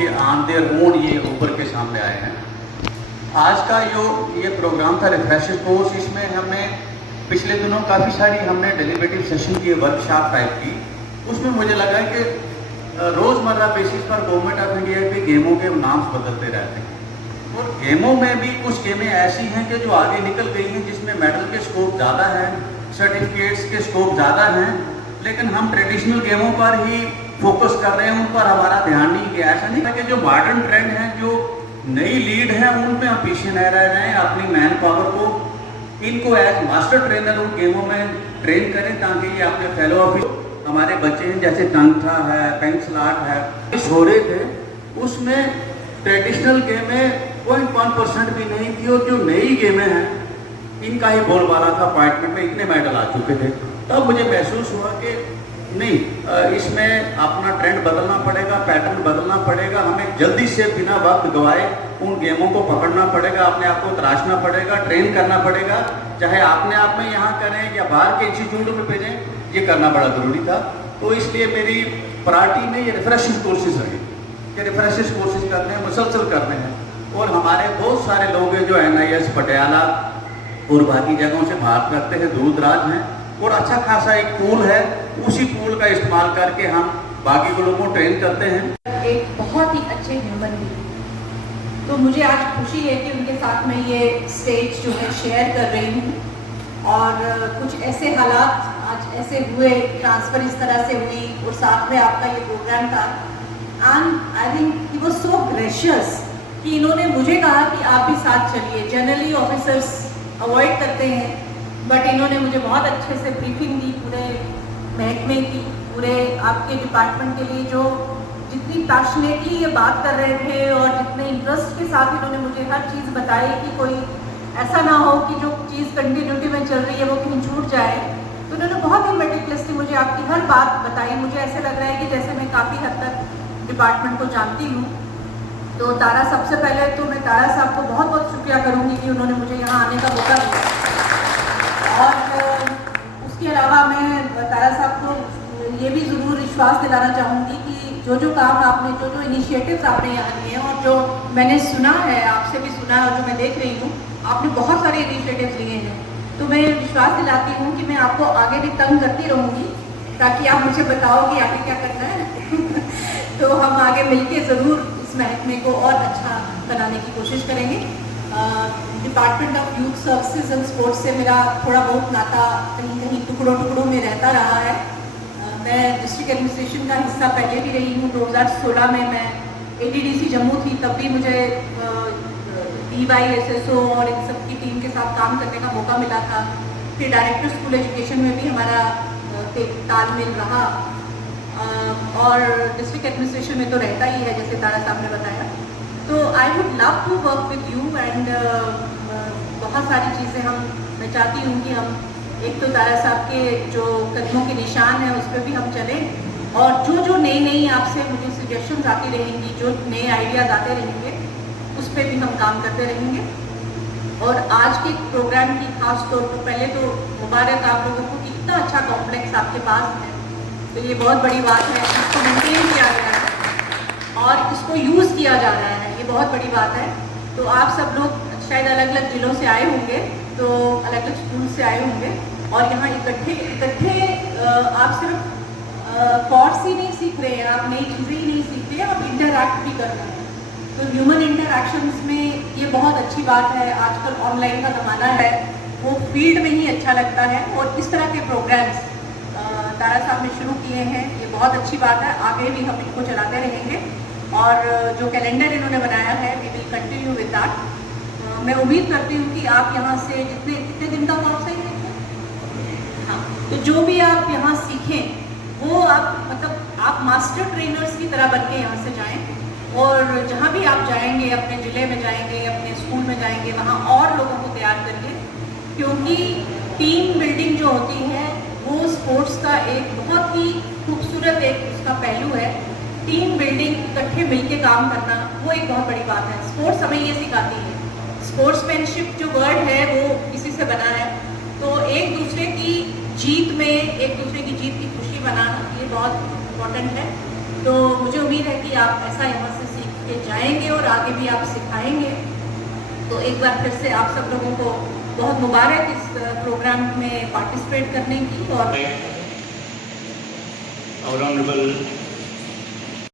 के on their own ये ऊपर के सामने आए हैं। आज का जो ये प्रोग्राम था रिफ्रेशर कोर्स, इसमें हमने पिछले दिनों काफ़ी सारी हमने डेलीवेटिव सेशन की, वर्कशॉप टाइप की। उसमें मुझे लगा कि रोज़मर्रा बेसिस पर गवर्नमेंट ऑफ इंडिया के गेमों के नाम बदलते रहते हैं, और गेमों में भी कुछ गेमें ऐसी हैं कि जो आगे निकल गई हैं, जिसमें मेडल के स्कोप ज़्यादा हैं, सर्टिफिकेट्स के स्कोप ज़्यादा हैं, लेकिन हम ट्रेडिशनल गेमों पर ही फोकस कर रहे हैं, उन पर हमारा ध्यान नहीं गया। ऐसा नहीं है कि जो मॉडर्न ट्रेंड हैं, जो नई लीड है, उनमें हम पीछे न रह जाएँ। अपनी मैन पावर को, इनको एज मास्टर ट्रेनर उन गेमों में ट्रेन करें, ताकि ये अपने फेलो ऑफिस हमारे बच्चे हैं, जैसे टंगथा है, पेंसलाट है, इस हो रहे थे, उसमें ट्रेडिशनल गेमें 0.1% भी नहीं थी, और जो नई गेमें हैं इनका ही बोलबाला था। अपॉइंटमेंट में इतने मेडल आ चुके थे। तब मुझे महसूस हुआ कि नहीं, इसमें अपना ट्रेंड बदलना पड़ेगा, पैटर्न बदलना पड़ेगा। हमें जल्दी से बिना वक्त गवाए उन गेमों को पकड़ना पड़ेगा, अपने आप को तराशना पड़ेगा, ट्रेन करना पड़ेगा, चाहे अपने आप में यहाँ करें या बाहर के इंस्टीट्यूट में भेजें। ये करना बड़ा ज़रूरी था। तो इसलिए मेरी प्रायोरिटी में ये रिफ्रेशिंग कोर्सेज रहे कि रिफ्रेशिंग कोर्सेज करने हैं, मुसलसल करने हैं। और हमारे बहुत सारे लोग हैं जो NIS पटियाला और बाकी जगहों से बात करते हैं, दूर दराज हैं, और अच्छा खासा एक पूल है, उसी पूल का इस्तेमाल करके हम बाकी को लोगों को ट्रेन करते हैं। एक बहुत ही अच्छे ह्यूमन बीइंग, तो मुझे आज खुशी है कि उनके साथ मैं ये स्टेज जो है शेयर कर रही हूँ। और कुछ ऐसे हालात आज ऐसे हुए, ट्रांसफ़र इस तरह से हुई, और साथ में आपका ये प्रोग्राम था। And I think he was so gracious कि इन्होंने मुझे कहा कि आप भी साथ चलिए। जनरली ऑफिसर्स अवॉइड करते हैं, बट इन्होंने मुझे बहुत अच्छे से ब्रीफिंग दी पूरे महकमे की, पूरे आपके डिपार्टमेंट के लिए, जो जितनी पैशनेटली ये बात कर रहे थे और जितने इंटरेस्ट के साथ इन्होंने मुझे हर चीज़ बताई कि कोई ऐसा ना हो कि जो चीज़ कंटिन्यूटी में चल रही है वो कहीं छूट जाए। तो उन्होंने बहुत ही मेटिकुलसली मुझे आपकी हर बात बताई। मुझे ऐसे लग रहा है कि जैसे मैं काफ़ी हद तक डिपार्टमेंट को जानती हूँ। तो तारा, सबसे पहले तो मैं तारा साहब को बहुत बहुत शुक्रिया करूँगी कि उन्होंने मुझे यहाँ आने का मौका दिया। और उसके अलावा मैं तारा साहब को ये भी ज़रूर विश्वास दिलाना चाहूँगी कि जो काम आपने, जो इनिशिएटिव्स आपने यहाँ लिए हैं, और जो मैंने सुना है, आपसे भी सुना है, और जो मैं देख रही हूँ, आपने बहुत सारे इनिशिएटिव्स लिए हैं। तो मैं विश्वास दिलाती हूँ कि मैं आपको आगे भी तंग करती रहूँगी, ताकि आप मुझे बताओ कि आगे क्या करना है। तो हम आगे मिलके ज़रूर इस महकमे को और अच्छा बनाने की कोशिश करेंगे। Department of youth services and sports से मेरा थोड़ा बहुत नाता कहीं कहीं टुकड़ों टुकड़ों में रहता रहा है। मैं डिस्ट्रिक्ट एडमिनिस्ट्रेशन का हिस्सा पहले भी रही हूँ। 2016 में मैं ADDC जम्मू थी, तब भी मुझे DY SSO और इन सब की टीम के साथ काम करने का मौका मिला था। फिर डायरेक्टर स्कूल एजुकेशन में भी हमारा तालमेल रहा, और डिस्ट्रिक्ट एडमिनिस्ट्रेशन में तो रहता ही है, जैसे तारा साहब ने बताया। तो I would love to work with you, and बहुत सारी चीज़ें मैं चाहती हूँ कि हम, एक तो तारा साहब के जो कदमों के निशान हैं उस पर भी हम चलें, और जो नई आपसे मुझे सजेशंस आती रहेंगी, जो नए आइडियाज़ आते रहेंगे, उस पर भी हम काम करते रहेंगे। और आज के प्रोग्राम की खास तौर पर पहले तो मुबारक आप लोगों को कि इतना अच्छा कॉम्प्लेक्स आपके पास है। तो ये बहुत बड़ी बात है, इसको मेंटेन किया गया है और इसको यूज़ किया जा रहा है, ये बहुत बड़ी बात है। तो आप सब लोग शायद अलग अलग ज़िलों से आए होंगे, तो अलग अलग स्कूल से आए होंगे, और यहाँ इकट्ठे आप सिर्फ कोर्स ही नहीं सीख रहे हैं, आप नई चीज़ें ही नहीं सीख रहे हैं, आप इंटरैक्ट भी कर रहे हैं। तो ह्यूमन इंटरैक्शंस में ये बहुत अच्छी बात है। आजकल ऑनलाइन का ज़माना है, वो फील्ड में ही अच्छा लगता है, और इस तरह के प्रोग्राम्स तारा साहब ने शुरू किए हैं, ये बहुत अच्छी बात है। आगे भी हम इनको चलाते रहेंगे, और जो कैलेंडर इन्होंने बनाया है, we will continue with that. मैं उम्मीद करती हूँ कि आप यहाँ से कितने दिन का कोर्स है, हाँ, तो जो भी आप यहाँ सीखें वो आप मास्टर ट्रेनर्स की तरह बन के यहाँ से जाएँ, और जहाँ भी आप जाएंगे, अपने ज़िले में जाएंगे, अपने स्कूल में जाएंगे, वहाँ और लोगों को तैयार करिए, क्योंकि टीम बिल्डिंग जो होती है वो स्पोर्ट्स का एक बहुत ही खूबसूरत एक उसका पहलू है। टीम बिल्डिंग, इकट्ठे मिलके काम करना, वो एक बहुत बड़ी बात है। स्पोर्ट्स हमें ये सिखाती है। स्पोर्ट्समैनशिप जो वर्ड है वो इसी से बना है। तो एक दूसरे की जीत में, एक दूसरे की जीत की खुशी मनाना, ये बहुत इम्पोर्टेंट है। तो मुझे उम्मीद है कि आप ऐसा यहाँ से सीख के जाएंगे और आगे भी आप सिखाएंगे। तो एक बार फिर से आप सब लोगों को बहुत मुबारक इस प्रोग्राम में पार्टिसिपेट करने की। और Our Honorable